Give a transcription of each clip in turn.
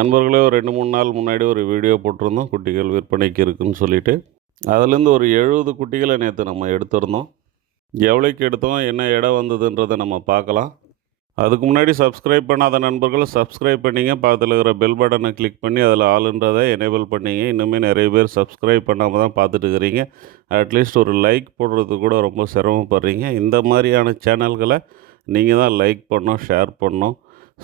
நண்பர்களே ஒரு 2-3 நாள் முன்னாடி ஒரு வீடியோ போட்டிருந்தோம். குட்டிகள் விற்பனைக்கு இருக்குன்னு சொல்லிட்டு. அதுலேருந்து ஒரு 70 குட்டிகள நேத்து நம்ம எடுத்திருந்தோம். எவ்வளோக்கு எடுத்தோம், என்ன எடை வந்ததுன்றத நம்ம பார்க்கலாம். அதுக்கு முன்னாடி சப்ஸ்கிரைப் பண்ணாத நண்பர்கள் சப்ஸ்கிரைப் பண்ணிங்க. பக்கத்துல இருக்கிற பெல் பட்டனை கிளிக் பண்ணி அதில் ஆல்ன்றதை எனேபிள் பண்ணிங்க. இன்னுமே நிறைய பேர் சப்ஸ்கிரைப் பண்ணாம தான் பார்த்துட்டு இருக்கிறீங்க. அட்லீஸ்ட் ஒரு லைக் போடுறதுக்கு கூட ரொம்ப சிரமப்படுறீங்க. இந்த மாதிரியான சேனல்களை நீங்கள் தான் லைக் பண்ணணும், ஷேர் பண்ணணும்,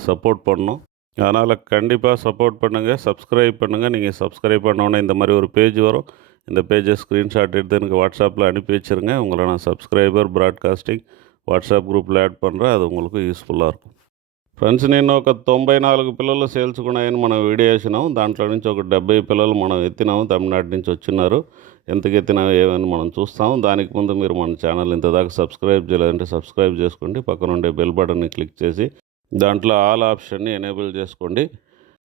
சப்போர்ட் பண்ணணும். அதனால் கண்டிப்பாக சப்போர்ட் பண்ணுங்கள், சப்ஸ்கிரைப் பண்ணுங்கள். நீங்கள் சப்ஸ்கிரைப் பண்ணோன்னே இந்த மாதிரி ஒரு பேஜ் வரும். இந்த பேஜை ஸ்க்ரீன்ஷாட் எடுத்து எனக்கு வாட்ஸ்அப்பில் அனுப்பி வச்சுருங்க. உங்களை நான் சப்ஸ்கிரைபர் ப்ராட்காஸ்டிங் వాట్సాప్ గ్రూప్లో యాడ్ பண்ணுறேன். அது உங்களுக்கு యూస్ఫుల్గా இருக்கும். ఫ్రెండ్స్, నేను ఒక 94 పిల్లలు సేల్చుకున్నాయని మనం వీడియో వేసినాం. దాంట్లో నుంచి ఒక 70 పిల్లలు మనం ఎత్తినాము. తమిళనాడు నుంచి వచ్చినారు. ఎంతకు ఎత్తినాము ఏమని మనం చూస్తాం. దానికి ముందు మీరు మన ఛానల్ ఇంతదాకా సబ్స్క్రైబ్ చేయలేదంటే సబ్స్క్రైబ్ చేసుకోండి. పక్కన ఉండే బెల్ బటన్ని క్లిక్ చేసి దాంట్లో ఆల్ ఆప్షన్ని ఎనేబుల్ చేసుకోండి.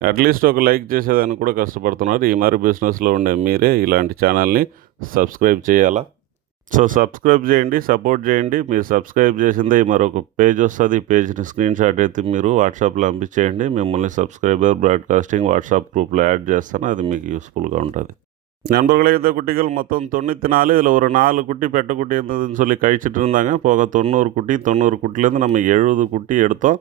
అట్లీస్ట్ ఒక లైక్ చేసేదానికి కూడా కష్టపడుతున్నారు. ఈ మరి బిజినెస్లో ఉండే మీరే ఇలాంటి ఛానల్ని సబ్స్క్రైబ్ చేయాలా. సో సబ్స్క్రైబ్ చేయండి, సపోర్ట్ చేయండి. మీరు సబ్స్క్రైబ్ చేసిందే మరొక పేజ్ వస్తుంది. ఈ పేజ్ని స్క్రీన్ షాట్ ఎత్తి మీరు వాట్సాప్లో పంపించేయండి. మిమ్మల్ని సబ్స్క్రైబర్ ப்ராட்காஸ்டிங் வாட்ஸ்அப் குரூப்பில் ஆட் చేస్తాను. அது మీకు யூஸ்ஃபுல்லாக ఉంటుంది. நண்பர்களே, இந்த குட்டிகள் மொத்தம் 94. இதில் ஒரு 4 குட்டி பெட்டை குட்டி இருந்ததுன்னு சொல்லி கழிச்சிட்டு இருந்தாங்க. போக 90 குட்டி. 90 குட்டிலேருந்து நம்ம 70 குட்டி எடுத்தோம்.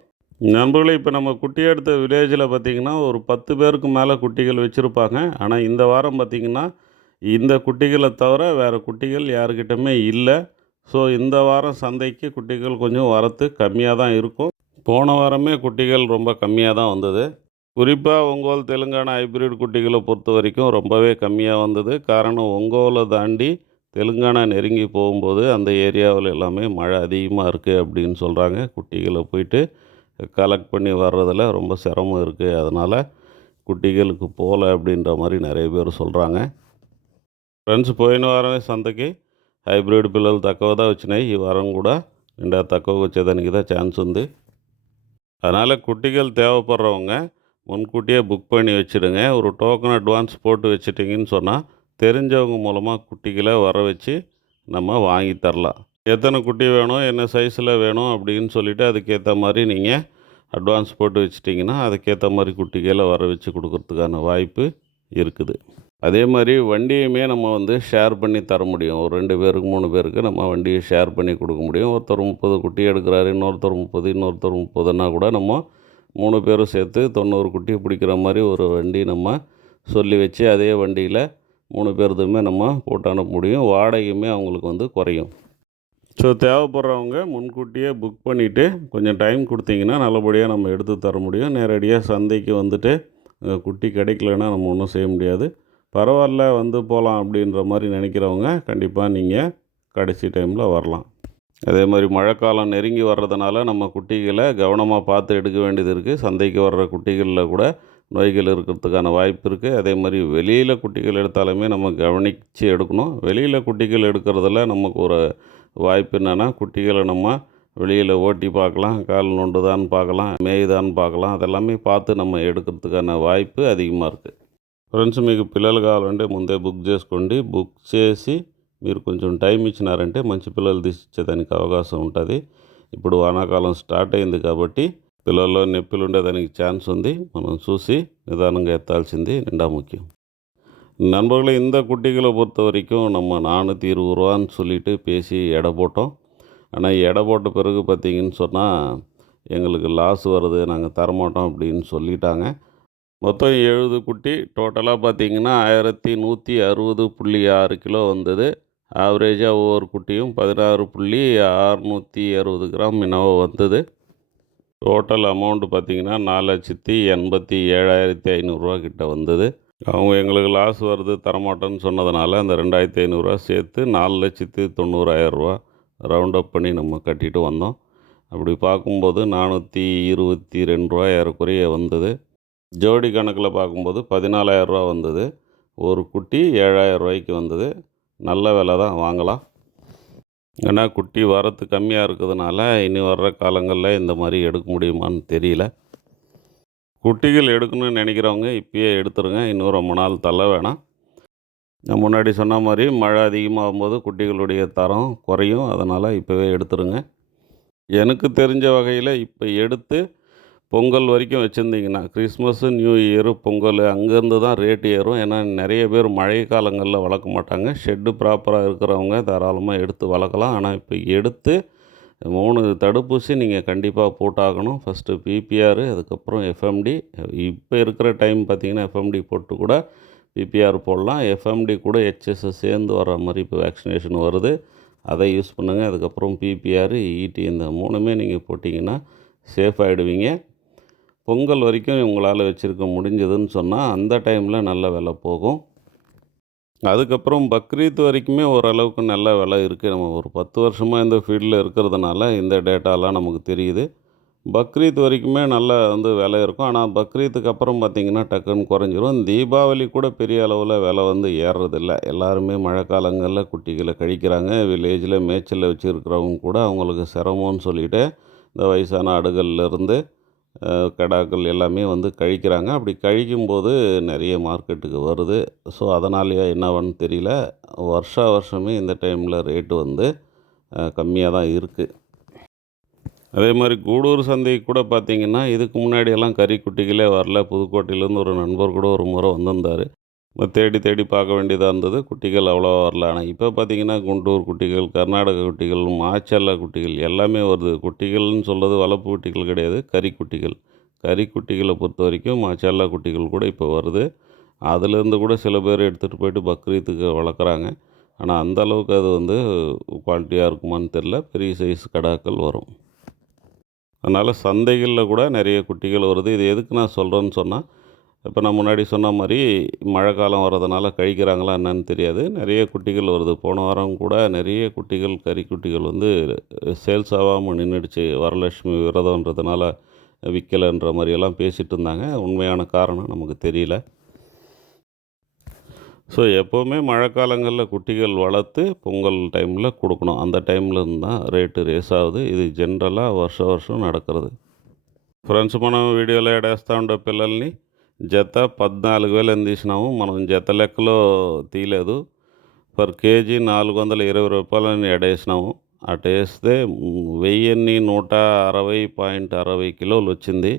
நண்பர்களே, இப்போ நம்ம குட்டி எடுத்த வில்லேஜில் பார்த்திங்கன்னா ஒரு 10 பேருக்கு மேலே குட்டிகள் வச்சுருப்பாங்க. ஆனால் இந்த வாரம் பார்த்திங்கன்னா இந்த குட்டிகளை தவிர வேறு குட்டிகள் யாருக்கிட்டமே இல்லை. ஸோ இந்த வாரம் சந்தைக்கு குட்டிகள் கொஞ்சம் வரத்து கம்மியாக தான் இருக்கும். போன வாரமே குட்டிகள் ரொம்ப கம்மியாக தான் வந்தது. குறிப்பாக ஒங்கோல் தெலுங்கானா ஹைப்ரிட் குட்டிகளை பொறுத்த வரைக்கும் ரொம்பவே கம்மியாக வந்தது. காரணம், ஒங்கோலை தாண்டி தெலுங்கானா நெருங்கி போகும்போது அந்த ஏரியாவில் எல்லாமே மழை அதிகமாக இருக்குது அப்படின்னு சொல்கிறாங்க. குட்டிகளை போயிட்டு கலெக்ட் பண்ணி வர்றதில் ரொம்ப சிரமம் இருக்குது. அதனால் குட்டிகளுக்கு போகல அப்படின்ற மாதிரி நிறைய பேர் சொல்கிறாங்க. ఫ్రెండ్స్, పోయిన వారమే సంతకి హైబ్రిడ్ పిల్లలు తక్కువదా వచ్చినాయి. ఈ వారం కూడా నిండా తక్కువగా వచ్చేదానికి தான் சான்ஸ் ఉంది. அதனால் குட்டிகள் தேவைப்படுறவங்க முன்கூட்டியே புக் பண்ணி வச்சுடுங்க. ஒரு டோக்கன் அட்வான்ஸ் போட்டு வச்சுட்டிங்கன்னு சொன்னால் தெரிஞ்சவங்க மூலமாக குட்டிகளை வர வச்சு நம்ம வாங்கி தரலாம். எத்தனை குட்டி வேணும், என்ன சைஸில் வேணும் அப்படின்னு சொல்லிவிட்டு அதுக்கேற்ற மாதிரி நீங்கள் அட்வான்ஸ் போட்டு வச்சிட்டிங்கன்னா அதுக்கேற்ற மாதிரி குட்டிகளை வர வச்சு கொடுக்கறதுக்கான வாய்ப்பு இருக்குது. அதே மாதிரி வண்டியுமே நம்ம ஷேர் பண்ணி தர முடியும். ஒரு 2 பேருக்கு 3 பேருக்கு நம்ம வண்டியை ஷேர் பண்ணி கொடுக்க முடியும். ஒருத்தர் 30 குட்டி எடுக்கிறாரு, இன்னொருத்தர் 30, இன்னொருத்தர் 30ன்னா கூட நம்ம 3 பேரும் சேர்த்து 90 குட்டி பிடிக்கிற மாதிரி ஒரு வண்டி நம்ம சொல்லி வச்சு அதே வண்டியில் 3 பேருதுமே நம்ம போட்டு அனுப்ப முடியும். வாடகையுமே அவங்களுக்கு குறையும். ஸோ தேவைப்படுறவங்க முன்கூட்டியே புக் பண்ணிவிட்டு கொஞ்சம் டைம் கொடுத்தீங்கன்னா நல்லபடியாக நம்ம எடுத்து தர முடியும். நேரடியாக சந்தைக்கு வந்துட்டு குட்டி கிடைக்கலன்னா நம்ம ஒன்றும் செய்ய முடியாது. பரவாயில்ல போகலாம் அப்படின்ற மாதிரி நினைக்கிறவங்க கண்டிப்பாக நீங்கள் கடைசி டைமில் வரலாம். அதே மாதிரி மழைக்காலம் நெருங்கி வர்றதுனால நம்ம குட்டிகளை கவனமாக பார்த்து எடுக்க வேண்டியது இருக்குது. சந்தைக்கு வர்ற குட்டிகளில் கூட நோய்கள் இருக்கிறதுக்கான வாய்ப்பு இருக்குது. அதே மாதிரி வெளியில் குட்டிகள் எடுத்தாலுமே நம்ம கவனித்து எடுக்கணும். வெளியில் குட்டிகள் எடுக்கிறதுல நமக்கு ஒரு வாய்ப்பு என்னென்னா, குட்டிகளை நம்ம வெளியில் ஓட்டி பார்க்கலாம், கால் நொண்டுதான்னு பார்க்கலாம், மேய்தான்னு பார்க்கலாம். அதெல்லாமே பார்த்து நம்ம எடுக்கிறதுக்கான வாய்ப்பு அதிகமாக இருக்குது. ఫ్రెండ్స్, మీకు పిల్లలు కావాలంటే ముందే బుక్ చేసుకోండి. బుక్ చేసి మీరు కొంచెం టైం ఇచ్చినారంటే మంచి పిల్లలు తీసిచ్చేదానికి అవకాశం ఉంటుంది. ఇప్పుడు వానాకాలం స్టార్ట్ అయింది కాబట్టి పిల్లల్లో నొప్పులు ఉండేదానికి ఛాన్స్ ఉంది. మనం చూసి నిదానంగా ఎత్తాల్సింది నిండా ముఖ్యం. நண்பர்களே, இந்த குட்டிகளை பொறுத்த வரைக்கும் நம்ம 420 ரூபான்னு சொல்லிட்டு பேசி எடை போட்டோம். ஆனால் எடை போட்ட பிறகு பார்த்திங்கன்னு சொன்னால் எங்களுக்கு லாஸ் வருது, நாங்கள் தரமாட்டோம் அப்படின்னு சொல்லிட்டாங்க. மொத்தம் 70 குட்டி. டோட்டலாக பார்த்திங்கன்னா 1160.6 கிலோ வந்தது. ஆவரேஜாக ஒவ்வொரு குட்டியும் 16.660 கிராம் என்னவோ வந்தது. டோட்டல் அமௌண்ட்டு பார்த்திங்கன்னா 4,87,500 ரூபா கிட்ட வந்தது. அவங்க எங்களுக்கு லாஸ் வருது தரமாட்டோன்னு சொன்னதுனால அந்த 2,500 ரூபா சேர்த்து 4,90,000 ரூபா ரவுண்ட் அப் பண்ணி நம்ம கட்டிட்டு வந்தோம். அப்படி பார்க்கும்போது 422 ரூபா ஏறக்குறைய வந்தது. ஜோடி கணக்கில் பார்க்கும்போது 14,000 ரூபா வந்தது. ஒரு குட்டி 7,000 ரூபாய்க்கு வந்தது. நல்ல விலை தான், வாங்கலாம். ஏன்னா குட்டி வரத்து கம்மியாக இருக்கிறதுனால இனி வர்ற காலங்களில் இந்த மாதிரி எடுக்க முடியுமான்னு தெரியல. குட்டிகள் எடுக்கணும்னு நினைக்கிறவங்க இப்பயே எடுத்துருங்க. இன்னும் ரொம்ப நாள் தள்ள வேணாம். நான் முன்னாடி சொன்ன மாதிரி மழை அதிகமாகும்போது குட்டிகளுடைய தரம் குறையும். அதனால் இப்போவே எடுத்துருங்க. எனக்கு தெரிஞ்ச வகையில் இப்போ எடுத்து பொங்கல் வரைக்கும் வச்சுருந்தீங்கன்னா, கிறிஸ்மஸ்ஸு, நியூ இயரு, பொங்கல் அங்கேருந்து தான் ரேட் ஏறும். ஏன்னா நிறைய பேர் மழை காலங்களில் வளர்க்க மாட்டாங்க. ஷெட்டு ப்ராப்பராக இருக்கிறவங்க தாராளமாக எடுத்து வளர்க்கலாம். ஆனால் இப்போ எடுத்து 3 தடுப்பூசி நீங்கள் கண்டிப்பாக போட்டாகணும். ஃபஸ்ட்டு பிபிஆர், அதுக்கப்புறம் எஃப்எம்டி. இப்போ இருக்கிற டைம் பார்த்திங்கன்னா எஃப்எம்டி போட்டு கூட பிபிஆர் போடலாம். எஃப்எம்டி கூட ஹெச்எஸ்எஸ் சேர்ந்து வர மாதிரி இப்போ வேக்சினேஷன் வருது. அதை யூஸ் பண்ணுங்கள். அதுக்கப்புறம் பிபிஆர், இடி இந்த 3மே நீங்கள் போட்டிங்கன்னா சேஃப் ஆகிடுவீங்க. பொங்கல் வரைக்கும் உங்களால் வச்சுருக்க முடிஞ்சதுன்னு சொன்னால் அந்த டைமில் நல்ல விலை போகும். அதுக்கப்புறம் பக்ரீத் வரைக்குமே ஓரளவுக்கு நல்ல விலை இருக்குது. நம்ம ஒரு 10 வருஷமாக இந்த ஃபீல்டில் இருக்கிறதுனால இந்த டேட்டாலாம் நமக்கு தெரியுது. பக்ரீத் வரைக்குமே நல்ல விலை இருக்கும். ஆனால் பக்ரீத்துக்கு அப்புறம் பார்த்திங்கன்னா டக்குன்னு குறைஞ்சிரும். தீபாவளி கூட பெரிய அளவில் விலை ஏறுறதில்ல. எல்லாருமே மழை காலங்களில் குட்டிகளை கழிக்கிறாங்க. வில்லேஜில் மேய்ச்சலில் வச்சுருக்கிறவங்க கூட அவங்களுக்கு சிரமம்னு சொல்லிவிட்டு இந்த வயசான ஆடுகள்லேருந்து கடாக்கள் எல்லாமே கழிக்கிறாங்க. அப்படி கழிக்கும்போது நிறைய மார்க்கெட்டுக்கு வருது. ஸோ அதனாலேயா என்னவான்னு தெரியல, வருஷமே இந்த டைமில் ரேட்டு கம்மியாக தான் இருக்குது. அதே மாதிரி கூடூர் சந்தைக்கு கூட பார்த்திங்கன்னா இதுக்கு முன்னாடியெல்லாம் கறிக்குட்டிகளே வரல. புதுக்கோட்டையிலேருந்து ஒரு நண்பர் கூட ஒரு முறை வந்திருந்தார். தேடி தேடி பார்க்க வேண்டியதாக இருந்தது. குட்டிகள் அவ்வளோவா வரல. ஆனால் இப்போ பார்த்திங்கன்னா குண்டூர் குட்டிகள், கர்நாடக குட்டிகள், மாச்சல்ல குட்டிகள் எல்லாமே வருது. குட்டிகள்னு சொல்கிறது வளர்ப்பு குட்டிகள் கிடையாது, கறிக்குட்டிகள். கறிக்குட்டிகளை பொறுத்த வரைக்கும் மாச்சல்லா குட்டிகள் கூட இப்போ வருது. அதுலேருந்து கூட சில பேர் எடுத்துகிட்டு போயிட்டு பக்ரீத்துக்கு வளர்க்குறாங்க. ஆனால் அந்த அளவுக்கு அது குவாலிட்டியாக இருக்குமான்னு தெரில. பெரிய சைஸ் கடாக்கள் வரும். அதனால் சந்தைகளில் கூட நிறைய குட்டிகள் வருது. இது எதுக்கு நான் சொல்கிறேன்னு சொன்னால், இப்போ நான் முன்னாடி சொன்ன மாதிரி மழை காலம் வர்றதுனால கழிக்கிறாங்களா என்னன்னு தெரியாது. நிறைய குட்டிகள் வருது. போன வாரம் கூட நிறைய குட்டிகள், கறிக்குட்டிகள் சேல்ஸ் ஆகாமல் நின்றுடுச்சு. வரலட்சுமி விரதம்ன்றதுனால விற்கலைன்ற மாதிரியெல்லாம் பேசிகிட்டு இருந்தாங்க. உண்மையான காரணம் நமக்கு தெரியல. ஸோ எப்போவுமே மழை காலங்களில் குட்டிகள் வளர்த்து பொங்கல் டைமில் கொடுக்கணும். அந்த டைமில் இருந்து தான் ரேட்டு రేస్ ఆగుது. ఇది జనరల్గా వర్షం நடக்கிறது. ఫ్రెండ్స్, మనం వీడియోలో ఎడేస్తూ ఉండే పిల్లల్ని జత 14,000 అని తీసినాము. మనం జత లెక్కలో తీయలేదు. పర్ కేజీ 420 రూపాయలని ఎడేసినాము. అటు వేస్తే 1160.60 కిలోలు వచ్చింది.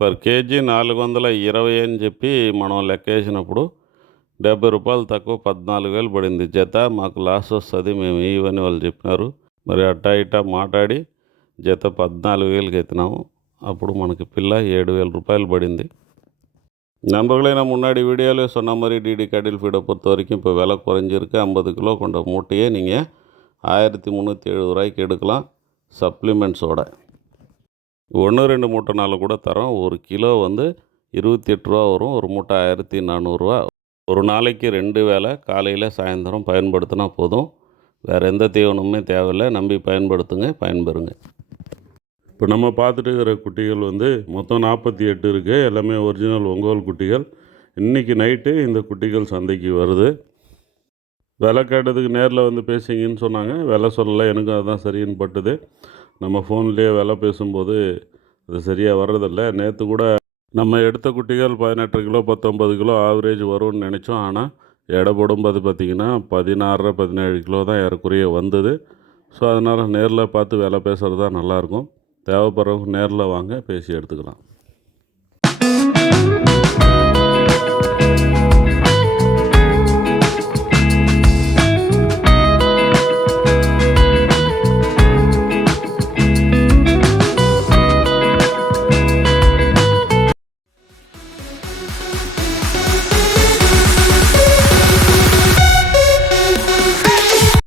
పర్ కేజీ 420 అని చెప్పి మనం లెక్కేసినప్పుడు 70 రూపాయలు తక్కువ 14,000 పడింది జత. మాకు లాస్ వస్తుంది, మేము ఇవని వాళ్ళు చెప్పినారు. మరి అట్టా ఇట్టా మాట్లాడి జత 14,000కి ఎత్తినాము. அப்புறம் మనக்கு பிள்ளை 7,000 ரூபாயில் படிந்து. நண்பர்களே, நான் முன்னாடி வீடியோவில் சொன்ன மாதிரி டிடி கேட்டில் ஃபீடை பொறுத்த வரைக்கும் இப்போ விலை குறைஞ்சிருக்கு. 50 கிலோ கொண்ட மூட்டையே நீங்கள் 1370 ரூபாய்க்கு எடுக்கலாம் சப்ளிமெண்ட்ஸோட. 1-2 மூட்டைனால கூட தரோம். ஒரு கிலோ 28 ரூபா வரும். ஒரு மூட்டை 1400 ரூபா. ஒரு நாளைக்கு 2 வேளை காலையில் சாயந்தரம் பயன்படுத்தினா போதும். வேறு எந்த தீவனமுமே தேவையில்லை. நம்பி பயன்படுத்துங்க, பயன்பெறுங்க. இப்போ நம்ம பார்த்துட்டு இருக்கிற குட்டிகள் மொத்தம் 48 இருக்குது. எல்லாமே ஒரிஜினல் ஒங்கோல் குட்டிகள். இன்றைக்கி நைட்டு இந்த குட்டிகள் சந்தைக்கு வருது. விலை கேட்டதுக்கு நேரில் பேசிங்கன்னு சொன்னாங்க. விலை சொல்லலை, எனக்கும் அதுதான் சரின்னு பட்டுது. நம்ம ஃபோன்லேயே விலை பேசும்போது அது சரியாக வர்றதில்ல. நேற்று கூட நம்ம எடுத்த குட்டிகள் 18 கிலோ 19 கிலோ ஆவரேஜ் வரும்னு நினச்சோம். ஆனால் எடை போடும்போது பார்த்திங்கன்னா 16-17 கிலோ தான் ஏறக்குறைய வந்தது. ஸோ அதனால் நேரில் பார்த்து விலை பேசுகிறது தான் நல்லாயிருக்கும். தேவைப்படுறவங்க நேரில் வாங்க, பேசி எடுத்துக்கலாம்.